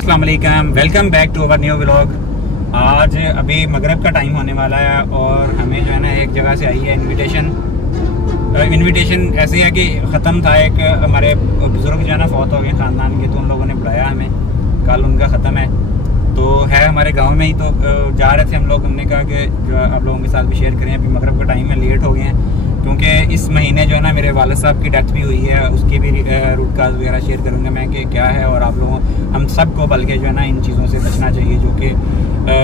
अस्सलाम वालेकुम, welcome back to our new vlog. आज अभी मगरिब का टाइम होने वाला है और हमें जो है ना एक जगह से आई है इनविटेशन ऐसे है कि ख़त्म था। एक हमारे बुज़ुर्ग जो है ना फौत हो गए ख़ानदान के, तो उन लोगों ने बुलाया हमें, कल उनका ख़त्म है तो है हमारे गांव में ही। तो जा रहे थे हम लोग, हमने कहा कि जो आप लोगों के साथ भी शेयर करें। अभी मगरिब का टाइम है, लेट हो गए हैं क्योंकि इस महीने जो है ना मेरे वालिद साहब की डेथ भी हुई है, उसकी भी रूट काज वगैरह शेयर करूँगा मैं कि क्या है। और आप लोगों हम सबको बल्कि जो है ना इन चीज़ों से बचना चाहिए, जो कि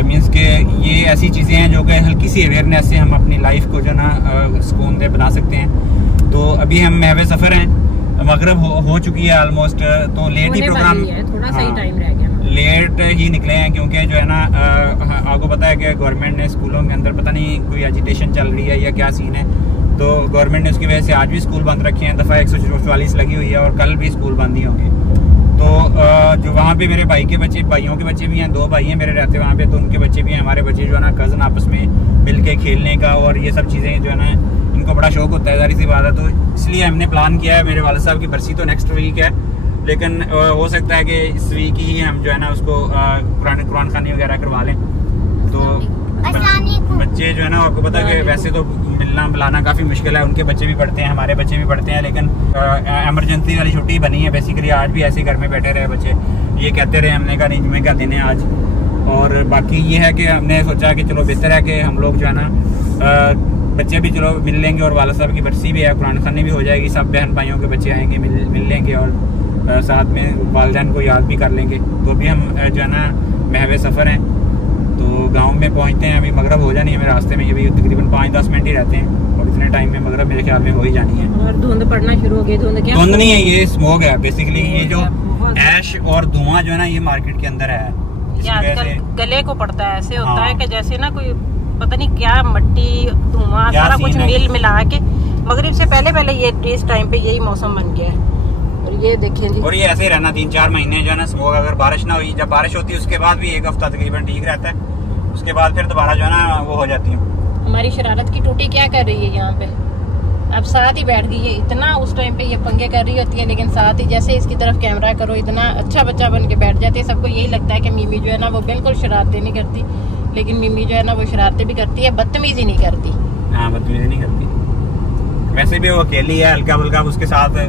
मीन्स के ये ऐसी चीज़ें हैं जो कि हल्की सी अवेयरनेस से हम अपनी लाइफ को जो है ना सुकून दे बना सकते हैं। तो अभी हम महवे सफ़र हैं, मगरिब हो चुकी है ऑलमोस्ट, तो लेट ही प्रोग्राम, थोड़ा सा ही टाइम रह गया, लेट ही निकले हैं क्योंकि जो है ना आपको पता है कि गवर्नमेंट ने स्कूलों के अंदर पता नहीं कोई एजिटेशन चल रही है या क्या सीन है, तो गवर्नमेंट ने उसकी वजह से आज भी स्कूल बंद रखे हैं। दफ़ा 144 लगी हुई है और कल भी स्कूल बंद ही होंगे। तो जो वहाँ पे मेरे भाइयों के बच्चे भी हैं, 2 भाई हैं मेरे रहते वहाँ पे, तो उनके बच्चे भी हैं, हमारे बच्चे जो है ना कज़न आपस में मिल के खेलने का और ये सब चीज़ें जो है ना इनको बड़ा शौक होता है, ज़ाहिर सी बात है। तो इसलिए हमने प्लान किया है। मेरे वालिद साहब की बरसी तो नेक्स्ट वीक है, लेकिन हो सकता है कि इस वीक ही हम जो है ना उसको कुरान खानी वगैरह करवा लें। तो बच्चे जो है ना आपको पता है कि वैसे तो मिलना बुलाना काफ़ी मुश्किल है, उनके बच्चे भी पढ़ते हैं, हमारे बच्चे भी पढ़ते हैं, लेकिन एमरजेंसी वाली छुट्टी बनी है बेसिकली। आज भी ऐसे घर में बैठे रहे बच्चे, ये कहते रहे, हमने कहा नहीं जुमे का दिन है आज। और बाकी ये है कि हमने सोचा कि चलो बेहतर है कि हम लोग जो है ना बच्चे भी चलो मिल लेंगे और वालिद साहब की बरसी भी है, कुरान खानी भी हो जाएगी, सब बहन भाइयों के बच्चे आएंगे, मिल लेंगे और साथ में वालिदैन को याद भी कर लेंगे। तो अभी हम जो है ना महवे सफ़र हैं, तो गांव में पहुंचते हैं। अभी मगरिब हो जानी है, मेरे रास्ते में ये भी तकरीबन 5-10 मिनट ही रहते हैं और इतने टाइम में मगरिब मेरे ख्याल में हो ही जानी है। और धुंध पड़ना शुरू हो गई। धुंध नहीं है, ये स्मोक है बेसिकली। ये जो ऐश और धुआं जो है ना ये मार्केट के अंदर है, गले को पड़ता है। ऐसे होता है कि जैसे ना कोई पता नहीं क्या मट्टी धुआं सारा कुछ मिला के। मगरिब से पहले ये इस टाइम पे यही मौसम बन गया है। और ये देखें जी, और ये ऐसे ही रहना 3-4 महीने जो है ना स्मोक। अगर बारिश ना हुई, जब बारिश होती है उसके बाद भी 1 हफ्ता तकरीबन ठीक रहता है, उसके बाद फिर दोबारा जो है ना वो हो जाती है। हमारी शरारत की टूटी क्या कर रही है यहाँ पे, अब साथ ही बैठ गई है। इतना उस टाइम पे ये पंगे कर रही होती है, लेकिन साथ ही जैसे इसकी तरफ कैमरा करो इतना अच्छा बच्चा बन के बैठ जाती है। सबको यही लगता है कि मिमी जो है ना वो बिल्कुल शरारतें नहीं करती, लेकिन मिमी जो है ना वो शरारतें भी करती है, बदतमीजी नहीं करती। हाँ, बदतमीजी नहीं करती। वैसे भी वो अकेली है, हल्का फुल्का उसके साथ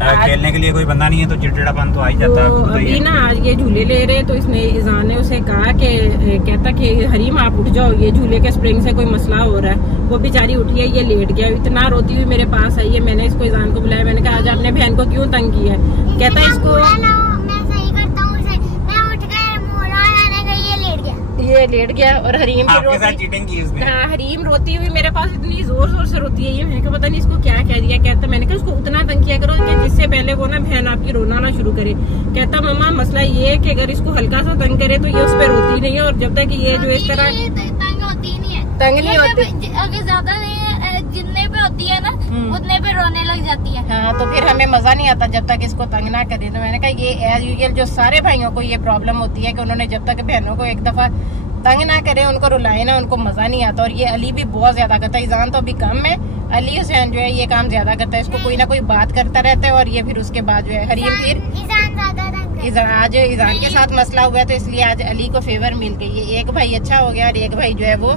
खेलने के लिए कोई बंदा नहीं है, तो चिड़चिड़ापन तो आ ही जाता है। तो अभी ना आज ये झूले ले रहे, तो इसने ईज़ान ने उसे कहा कि कहता कि हरीम आप उठ जाओ, ये झूले के स्प्रिंग से कोई मसला हो रहा है। वो बेचारी उठी है, ये लेट गया, इतना रोती हुई मेरे पास आई है। मैंने इसको ईज़ान को बुलाया, मैंने कहा आज आपने बहन को क्यों तंग किया है। कहता इसको ये लेट गया और हरीम चीटिंग की उसने। हाँ, हरीम रोती हुई मेरे पास इतनी जोर जोर से रोती है ये, मैं पता नहीं इसको क्या कह दिया। कहता मैंने कहा उसको उतना तंग किया करो कि जिससे पहले वो ना बहन आपकी रोना ना शुरू करे। कहता मम्मा मसला ये है कि अगर इसको हल्का सा तंग करे तो ये उस पर रोती नहीं है, और जब तक ये जो इस तरह तंग होती नहीं है, तंग नहीं होती, अगर ज्यादा जितने पे होती है ना उतने पे रोने लग जाती है। हाँ, तो फिर हमें मजा नहीं आता जब तक इसको तंग ना करे। तो मैंने कहा ये एज यूजुअल जो सारे भाइयों को ये प्रॉब्लम होती है कि उन्होंने जब तक बहनों को एक दफा तंग ना करे, उनको रुलाए ना, उनको मजा नहीं आता। और ये अली भी बहुत ज्यादा करता है, ईज़ान तो अभी कम है, अली हुसैन जो है ये काम ज्यादा करता है। इसको कोई ना कोई बात करता रहता है और ये फिर उसके बाद जो है हरीम फिर आज ईज़ान के साथ मसला हुआ है, तो इसलिए आज अली को फेवर मिल गई है। एक भाई अच्छा हो गया और एक भाई जो है वो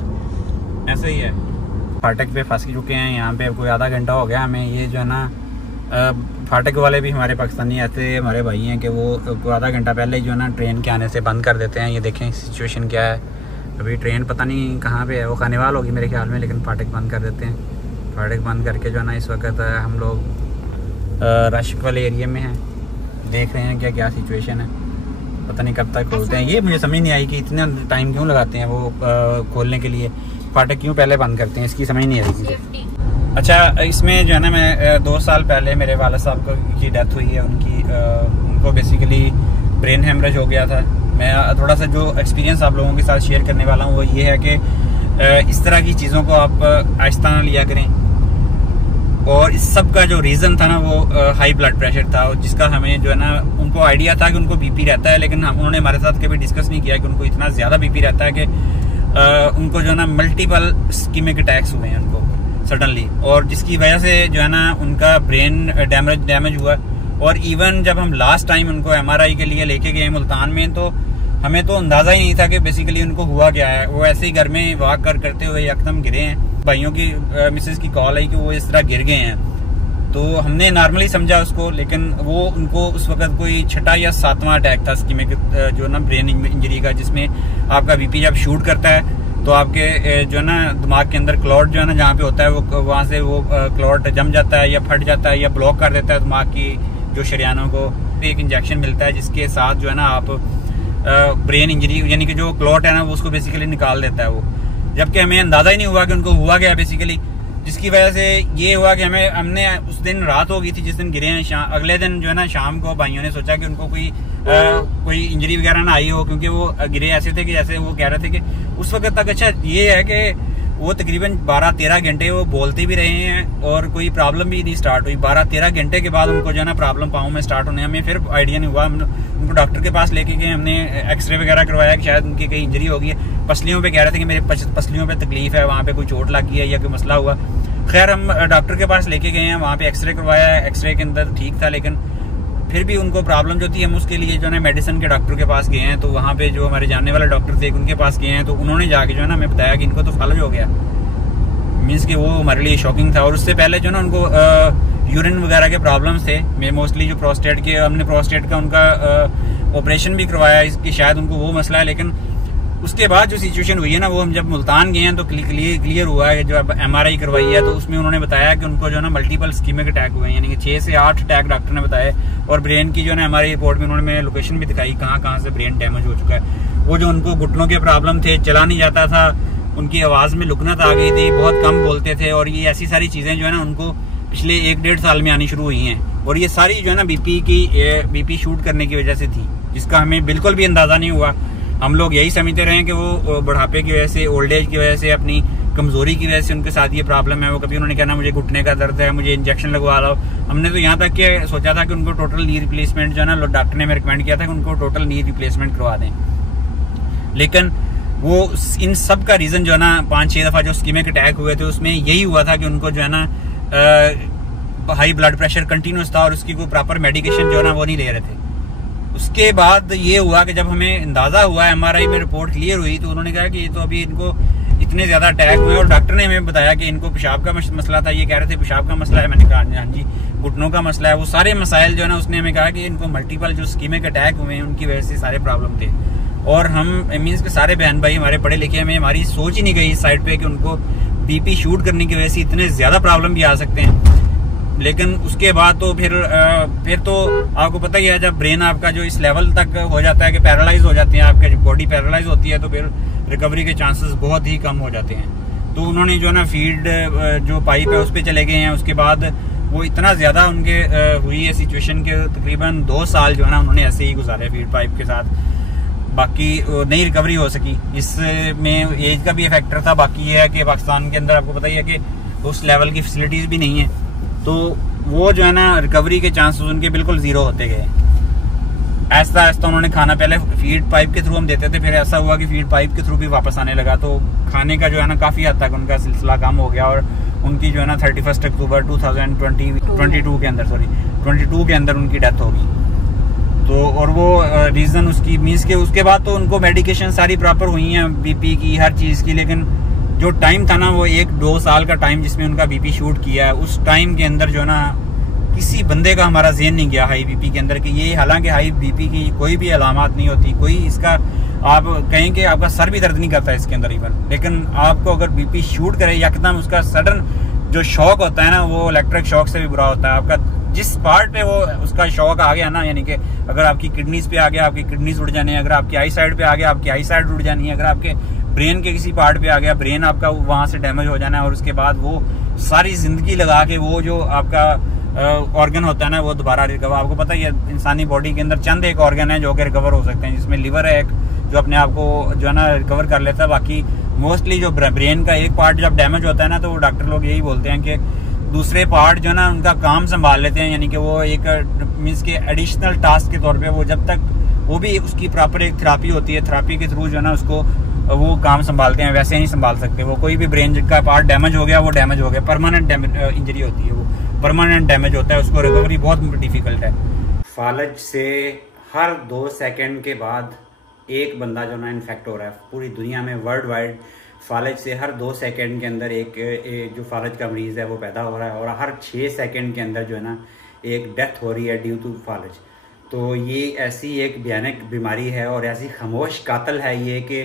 ऐसे ही है। फाटक पे फंस चुके हैं, यहाँ पे कोई आधा घंटा हो गया हमें। ये जो है ना फाटक वाले भी हमारे पाकिस्तानी ऐसे हमारे भाई हैं कि वो आधा घंटा पहले जो है ना ट्रेन के आने से बंद कर देते हैं। ये देखें सिचुएशन क्या है, अभी ट्रेन पता नहीं कहाँ पे है, वो खानेवाल होगी मेरे ख्याल में, लेकिन फाटक बंद कर देते हैं। फाटक बंद करके जो है ना इस वक्त हम लोग रश वाले एरिया में हैं, देख रहे हैं क्या क्या सिचुएशन है, पता नहीं कब तक खोलते हैं। ये मुझे समझ नहीं आई कि इतना टाइम क्यों लगाते हैं वो खोलने के लिए, फाटक क्यों पहले बंद करते हैं, इसकी समझ नहीं आई मुझे। अच्छा, इसमें जो है ना मैं 2 साल पहले मेरे वालिद साहब की डेथ हुई है। उनको बेसिकली ब्रेन हेमरेज हो गया था। मैं थोड़ा सा जो एक्सपीरियंस आप लोगों के साथ शेयर करने वाला हूँ वो ये है कि इस तरह की चीज़ों को आप आहिस्ता ना लिया करें। और इस सब का जो रीज़न था ना वो हाई ब्लड प्रेशर था, जिसका हमें जो है ना उनको आइडिया था कि उनको बीपी रहता है, लेकिन उन्होंने हमारे साथ कभी डिस्कस नहीं किया कि उनको इतना ज़्यादा बीपी रहता है कि उनको जो है ना मल्टीपल स्कीमिक अटैक्स हुए हैं उनको सडनली, और जिसकी वजह से जो है ना उनका ब्रेन डैमेज हुआ और इवन जब हम लास्ट टाइम उनको MRI के लिए लेके गए मुल्तान में, तो हमें तो अंदाजा ही नहीं था कि बेसिकली उनको हुआ क्या है। वो ऐसे ही घर में वॉक करते हुए एकदम गिरे हैं। भाइयों की मिसेस की कॉल आई कि वो इस तरह गिर गए हैं, तो हमने नॉर्मली समझा उसको, लेकिन वो उनको उस वक्त कोई 6वां या 7वां अटैक था स्कीमिक जो ना ब्रेन इंजरी का, जिसमें आपका BP जब शूट करता है तो आपके जो है ना दिमाग के अंदर क्लॉट जो है ना जहाँ पे होता है वो वहाँ से वो क्लॉट जम जाता है या फट जाता है या ब्लॉक कर देता है दिमाग की जो शरियानों को। एक इंजेक्शन मिलता है जिसके साथ जो है ना आप ब्रेन इंजरी यानी कि जो क्लॉट है ना वो उसको बेसिकली निकाल देता है वो। जबकि हमें अंदाजा ही नहीं हुआ कि उनको हुआ गया बेसिकली, जिसकी वजह से ये हुआ कि हमने उस दिन रात हो गई थी जिस दिन गिरे हैं। अगले दिन जो है ना शाम को भाइयों ने सोचा कि उनको कोई इंजरी वगैरह ना आई हो, क्योंकि वो गिरे ऐसे थे कि जैसे वो कह रहे थे कि उस वक्त तक अच्छा ये है कि वो तकरीबन 12-13 घंटे वो बोलते भी रहे हैं और कोई प्रॉब्लम भी नहीं स्टार्ट हुई। 12-13 घंटे के बाद उनको जो है ना प्रॉब्लम पाँव में स्टार्ट होने, हमें फिर आइडिया नहीं हुआ। हम उनको डॉक्टर के पास लेके गए, हमने एक्सरे वगैरह करवाया कि शायद उनकी कहीं इंजरी होगी। पसलियों पे कह रहे थे कि मेरे पसलियों पे तकलीफ है, वहाँ पे कोई चोट लग गई है या कोई मसला हुआ। खैर हम डॉक्टर के पास लेके गए हैं, वहाँ पे एक्सरे करवाया, एक्सरे के अंदर ठीक था, लेकिन फिर भी उनको प्रॉब्लम जो थी हम उसके लिए जो है मेडिसिन के डॉक्टर के पास गए हैं। तो वहाँ पे जो हमारे जानने वाले डॉक्टर थे उनके पास गए हैं, तो उन्होंने जाके जो है ना हमें बताया कि इनको तो फलज हो गया। मीन्स कि वो हमारे लिए शॉकिंग था। और उससे पहले जो ना उनको यूरिन वगैरह के प्रॉब्लम्स थे, मैं मोस्टली जो प्रोस्टेट के, हमने प्रोस्टेट का उनका ऑपरेशन भी करवाया इसकी, शायद उनको वो मसला है। लेकिन उसके बाद जो सिचुएशन हुई है ना, वो हम जब मुल्तान गए हैं तो क्लियर हुआ है। जो अब MRI करवाई है तो उसमें उन्होंने बताया कि उनको जो है ना मल्टीपल इस्कीमिक अटैक हुए हैं, यानी कि 6 से 8 अटैक डॉक्टर ने बताए। और ब्रेन की जो है MRI रिपोर्ट में उन्होंने लोकेशन भी दिखाई कहाँ से ब्रेन डैमेज हो चुका है। वो जो उनको घुटनों के प्रॉब्लम थे, चला नहीं जाता था, उनकी आवाज में लुकनत आ गई थी, बहुत कम बोलते थे, और ये ऐसी सारी चीजें जो है ना उनको पिछले 1-1.5 साल में आनी शुरू हुई हैं। और ये सारी जो है ना BP शूट करने की वजह से थी, जिसका हमें बिल्कुल भी अंदाजा नहीं हुआ। हम लोग यही समझते रहे कि वो बुढ़ापे की वजह से, ओल्ड एज की वजह से, अपनी कमजोरी की वजह से उनके साथ ये प्रॉब्लम है। वो कभी उन्होंने कहना मुझे घुटने का दर्द है, मुझे इंजेक्शन लगवा लो। हमने तो यहाँ तक के सोचा था कि उनको टोटल नी रिप्लेसमेंट जो है ना डॉक्टर ने हमें रिकमेंड किया था कि उनको टोटल नी रिप्लेसमेंट करवा दें। लेकिन वो इन सब का रीजन जो है ना 5-6 दफा जो इस्कीमिक अटैक हुए थे उसमें यही हुआ था कि उनको जो है ना हाई ब्लड प्रेशर कंटिन्यूस था और उसकी कोई प्रॉपर मेडिकेशन जो है ना वो नहीं ले रहे थे। उसके बाद ये हुआ कि जब हमें अंदाजा हुआ, MRI में रिपोर्ट क्लियर हुई, तो उन्होंने कहा कि ये तो अभी इनको इतने ज्यादा अटैक हुए। और डॉक्टर ने हमें बताया कि इनको पेशाब का मसला था। ये कह रहे थे पेशाब का मसला है, मैंने कहा हाँ जी, घुटनों का मसला है। वो सारे मसाइल जो है ना उसने हमें कहा कि इनको मल्टीपल जो इस्कीमिक अटैक हुए हैं उनकी वजह से सारे प्रॉब्लम थे। और हम मीन्स के सारे बहन भाई हमारे पढ़े लिखे, हमें हमारी सोच ही नहीं गई इस साइड पे कि उनको BP शूट करने की वजह से इतने ज्यादा प्रॉब्लम भी आ सकते हैं। लेकिन उसके बाद तो फिर तो आपको पता ही है, जब ब्रेन आपका जो इस लेवल तक हो जाता है कि पैरालाइज हो जाते हैं, आपकी बॉडी पैरालाइज होती है, तो फिर रिकवरी के चांसेस बहुत ही कम हो जाते हैं। तो उन्होंने जो है ना फीड जो पाइप है उस पर चले गए हैं। उसके बाद वो इतना ज्यादा उनके हुई है सिचुएशन के तकरीबन 2 साल जो है ना उन्होंने ऐसे ही गुजारे फीड पाइप के साथ। बाकी नहीं रिकवरी हो सकी, इसमें एज का भी फैक्टर था। बाकी ये है कि पाकिस्तान के अंदर आपको पता ही है कि उस लेवल की फैसिलिटीज भी नहीं है, तो वो जो है ना रिकवरी के चांसेस उनके बिल्कुल जीरो होते गए। ऐसा उन्होंने खाना पहले फीड पाइप के थ्रू हम देते थे, फिर ऐसा हुआ कि फीड पाइप के थ्रू भी वापस आने लगा, तो खाने का जो है ना काफी हद तक उनका सिलसिला कम हो गया। और उनकी जो है ना 31 अक्टूबर 2022 के अंदर उनकी डेथ होगी। तो और वो रीजन उसकी मीन्स के उसके बाद तो उनको मेडिकेशन सारी प्रॉपर हुई हैं BP की, हर चीज की। लेकिन जो टाइम था ना वो 1-2 साल का टाइम जिसमें उनका BP शूट किया है, उस टाइम के अंदर जो ना किसी बंदे का हमारा ज़हन नहीं गया हाई BP के अंदर कि ये, हालांकि हाई BP की कोई भी अलामत नहीं होती, कोई इसका आप कहें कि आपका सर भी दर्द नहीं करता इसके अंदर इवन। लेकिन आपको अगर BP शूट करे यकदम, उसका सडन जो शॉक होता है ना वो इलेक्ट्रिक शॉक से भी बुरा होता है। आपका जिस पार्ट पे वो उसका शॉक आ गया ना, यानी कि अगर आपकी किडनीज पे आ गया आपकी किडनीज उड़ जानी है, अगर आपकी आई साइड पे आ गया आपकी आई साइड उड़ जानी है, अगर आपके ब्रेन के किसी पार्ट पे आ गया ब्रेन आपका वहां से डैमेज हो जाना है। और उसके बाद वो सारी जिंदगी लगा के वो जो आपका ऑर्गन होता है ना वो दोबारा रिकवर, आपको पता ही है इंसानी बॉडी के अंदर चंद एक ऑर्गन है जो कि रिकवर हो सकते हैं, जिसमें लिवर है एक जो अपने आप को जो है ना रिकवर कर लेता है। बाकी मोस्टली जो ब्रेन का एक पार्ट जब डैमेज होता है ना, तो डॉक्टर लोग यही बोलते हैं कि दूसरे पार्ट जो ना उनका काम संभाल लेते हैं, यानी कि वो एक मीन्स के एडिशनल टास्क के तौर पे वो जब तक वो भी उसकी प्रॉपर एक थेरापी होती है, थेरापी के थ्रू जो है ना उसको वो काम संभालते हैं, वैसे नहीं संभाल सकते वो। कोई भी ब्रेन का पार्ट डैमेज हो गया वो डैमेज हो गया, परमानेंट इंजरी होती है वो। परमानेंट डैमेज होता है, उसको रिकवरी बहुत डिफिकल्ट है। फालज से हर 2 सेकंड के बाद एक बंदा जो ना इन्फेक्ट हो रहा है पूरी दुनिया में, वर्ल्ड वाइड। फालज से हर 2 सेकंड के अंदर एक जो फालज का मरीज़ है वो पैदा हो रहा है, और हर 6 सेकंड के अंदर जो है ना एक डेथ हो रही है ड्यू टू फालज। तो ये ऐसी एक भयानक बीमारी है और ऐसी खामोश कातल है ये कि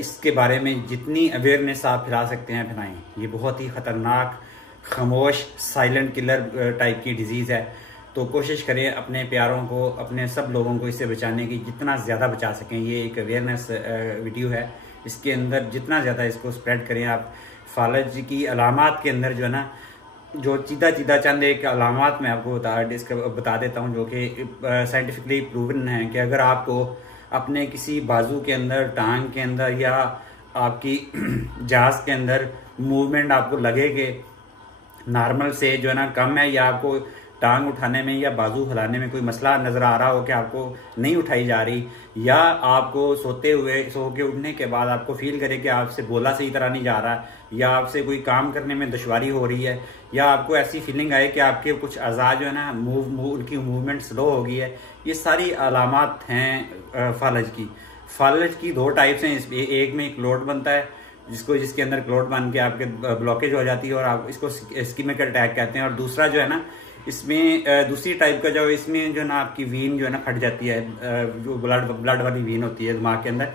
इसके बारे में जितनी अवेयरनेस आप फैला सकते हैं फैलाएं। ये बहुत ही ख़तरनाक, खामोश, साइलेंट किलर टाइप की डिजीज़ है। तो कोशिश करें अपने प्यारों को, अपने सब लोगों को इससे बचाने की, जितना ज़्यादा बचा सकें। ये एक अवेयरनेस वीडियो है, इसके अंदर जितना ज़्यादा इसको स्प्रेड करें आप। फालज की अलामात के अंदर जो है ना, जो चीदा चंद एक अलामात मैं आपको बता देता हूँ जो कि साइंटिफिकली प्रूवन है कि अगर आपको अपने किसी बाजू के अंदर, टांग के अंदर या आपकी जास के अंदर मूवमेंट आपको लगे कि नॉर्मल से जो है ना कम है, या आपको टांग उठाने में या बाजू हिलाने में कोई मसला नज़र आ रहा हो कि आपको नहीं उठाई जा रही, या आपको सो के उठने के बाद आपको फील करे कि आपसे बोला सही तरह नहीं जा रहा, या आपसे कोई काम करने में दुश्वारी हो रही है, या आपको ऐसी फीलिंग आए कि आपके कुछ अज़ा जो है ना उनकी मूवमेंट स्लो हो गई है, ये सारी अलामात हैं फालज की। फालज की 2 टाइप्स हैं। एक में क्लोट बनता है जिसके अंदर क्लोट बन के आपके ब्लॉकेज हो जाती है और आप इसको इस्कीमिक अटैक कहते हैं। और दूसरा जो है ना, इसमें दूसरी टाइप का जो इसमें जो है ना आपकी वीन जो है ना फट जाती है, जो ब्लड वाली वीन होती है दिमाग के अंदर।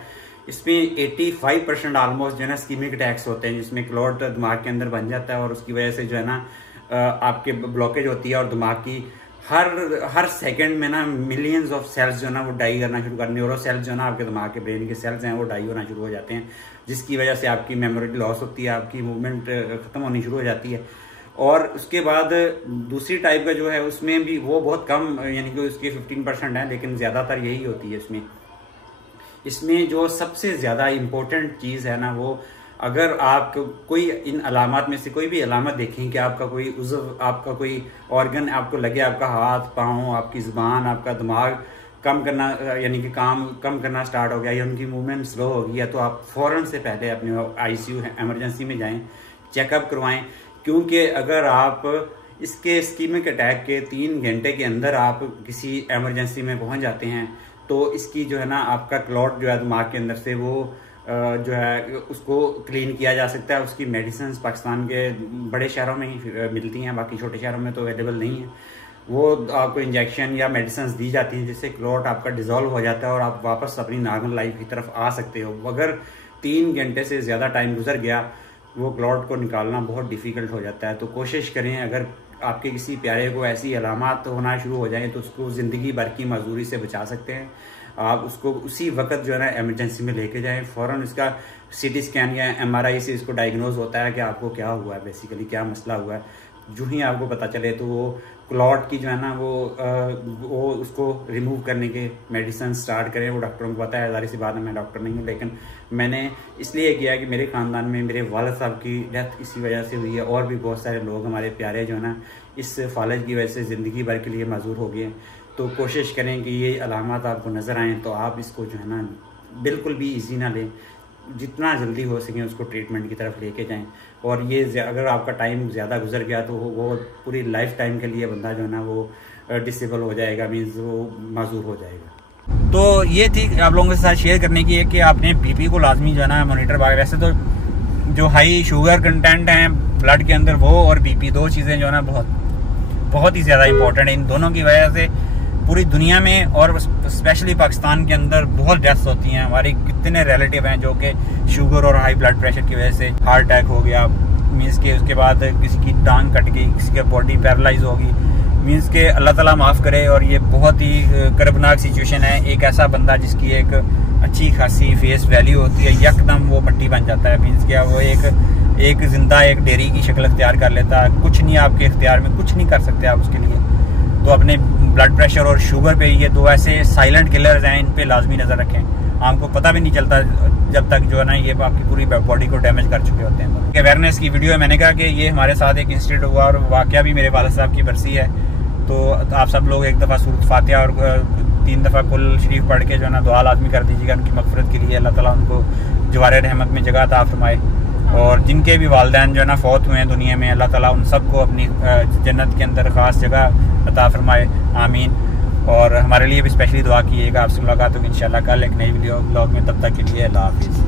इसमें 85% ऑलमोस्ट जो है ना इस्कीमिक अटैक्स होते हैं, जिसमें क्लॉट दिमाग के अंदर बन जाता है और उसकी वजह से जो है ना आपके ब्लॉकेज होती है और दिमाग की हर सेकंड में ना मिलियंस ऑफ सेल्स जो है ना वो डाई करना शुरू कर, न्यूरो सेल्स जो है ना आपके दिमाग के ब्रेन के सेल्स हैं वो डाई होना शुरू हो जाते हैं, जिसकी वजह से आपकी मेमोरी लॉस होती है, आपकी मूवमेंट खत्म होनी शुरू हो जाती है। और उसके बाद दूसरी टाइप का जो है उसमें भी वो बहुत कम, यानी कि उसकी 15% है, लेकिन ज़्यादातर यही होती है इसमें जो सबसे ज़्यादा इम्पोर्टेंट चीज़ है ना, वो अगर आप कोई इन अलामत में से कोई भी अलामत देखें कि आपका कोई उज़व, आपका कोई ऑर्गन आपको लगे, आपका हाथ, पाँव, आपकी ज़ुबान, आपका दिमाग कम करना, यानी कि काम कम करना स्टार्ट हो गया या उनकी मूवमेंट स्लो हो गई है, तो आप फ़ौरन से पहले अपने ICU एमरजेंसी में जाएं, चेकअप करवाएं। क्योंकि अगर आप इसके इस्कीमिक अटैक के 3 घंटे के अंदर आप किसी एमरजेंसी में पहुंच जाते हैं, तो इसकी जो है ना आपका क्लॉट जो है दिमाग के अंदर से वो जो है उसको क्लीन किया जा सकता है। उसकी मेडिसिन पाकिस्तान के बड़े शहरों में ही मिलती हैं, बाकी छोटे शहरों में तो अवेलेबल नहीं है। वो आपको इंजेक्शन या मेडिसिन दी जाती हैं जिससे क्लॉट आपका डिज़ोल्व हो जाता है और आप वापस अपनी नॉर्मल लाइफ की तरफ आ सकते हो। अगर 3 घंटे से ज़्यादा टाइम गुजर गया, वो क्लॉट को निकालना बहुत डिफ़िकल्ट हो जाता है। तो कोशिश करें, अगर आपके किसी प्यारे को ऐसी अलामात होना शुरू हो जाएं तो उसको ज़िंदगी भर की मजदूरी से बचा सकते हैं। आप उसको उसी वक्त जो है ना एमरजेंसी में लेके जाएं, फ़ौरन इसका CT स्कैन या MRI से इसको डायग्नोज होता है कि आपको क्या हुआ है, बेसिकली क्या मसला हुआ है। जो ही आपको पता चले तो वो क्लॉट की जो है ना वो उसको रिमूव करने के मेडिसिन स्टार्ट करें। वो डॉक्टरों को पता है, ज़ाहिर सी बात है मैं डॉक्टर नहीं हूँ, लेकिन मैंने इसलिए किया कि मेरे ख़ानदान में मेरे वालिद साहब की डेथ इसी वजह से हुई है, और भी बहुत सारे लोग हमारे प्यारे जो है ना इस फालज की वजह से ज़िंदगी भर के लिए मजबूर हो गए। तो कोशिश करें कि ये अलामत आपको नज़र आएँ तो आप इसको जो है ना बिल्कुल भी ईजी ना लें, जितना जल्दी हो सके उसको ट्रीटमेंट की तरफ लेके जाएं। और ये अगर आपका टाइम ज़्यादा गुजर गया तो वो पूरी लाइफ टाइम के लिए बंदा जो है ना वो डिसेबल हो जाएगा, मीन्स वो माजूर हो जाएगा। तो ये थी आप लोगों के साथ शेयर करने की है कि आपने BP को लाजमी जो है ना मॉनिटर बाग। वैसे तो जो हाई शुगर कंटेंट है ब्लड के अंदर वो और BP 2 चीज़ें जो है ना बहुत ही ज़्यादा इंपॉर्टेंट है। इन दोनों की वजह से पूरी दुनिया में और स्पेशली पाकिस्तान के अंदर बहुत डेथ्स होती हैं। हमारे कितने रिलेटिव हैं जो कि शुगर और हाई ब्लड प्रेशर की वजह से हार्ट अटैक हो गया, मीन्स के उसके बाद किसी की टांग कट गई, किसी की बॉडी पैरालाइज होगी, मीन्स के अल्लाह ताला माफ़ करे। और ये बहुत ही कर्बनाक सिचुएशन है। एक ऐसा बंदा जिसकी एक अच्छी खासी फेस वैल्यू होती है, यकदम वो मट्टी बन जाता है। मीन्स क्या वो एक जिंदा एक डेरी की शक्ल इख्तियार कर लेता है। कुछ नहीं आपके इख्तियार में, कुछ नहीं कर सकते आप उसके लिए। तो अपने ब्लड प्रेशर और शुगर पे ये 2 ऐसे साइलेंट किलर्स हैं, इन पे लाजमी नज़र रखें। आपको पता भी नहीं चलता जब तक जो है ना ये आपकी पूरी बॉडी को डैमेज कर चुके होते हैं। अवेयरनेस की वीडियो है, मैंने कहा कि ये हमारे साथ एक इंसिडेंट हुआ और वाकया भी मेरे वालिद साहब की बरसी है। तो आप सब लोग एक दफ़ा सूरत फातिहा और 3 दफ़ा कुल शरीफ पढ़ के जो है ना दुआ लाजमी कर दीजिएगा उनकी मग़फ़िरत के लिए। अल्लाह ताला उनको जवारे रहमत में जगह अता फरमाए। और जिनके भी वालिदैन जो है ना फौत हुए हैं दुनिया में, अल्लाह ताला उन सबको अपनी जन्नत के अंदर ख़ास जगह अता फरमाए, आमीन। और हमारे लिए भी स्पेशली दुआ कीजिएगा। आपसे मुलाकात होगी इंशाल्लाह कल एक नई वीडियो ब्लॉग में, तब तक के लिए अल्लाह हाफिज़।